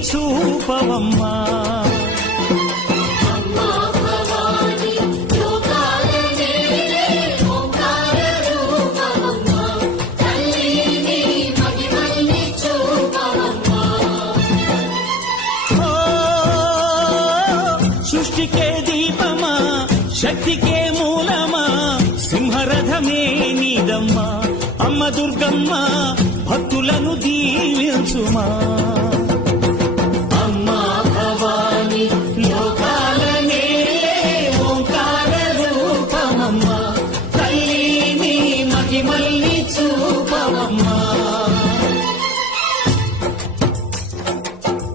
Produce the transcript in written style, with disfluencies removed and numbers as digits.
చూపవమ్మా సృష్టికే దీపమా శక్తికే మూలమా సింహరథమే నీదమ్మా అమ్మ దుర్గమ్మ భక్తులను దీవించుమా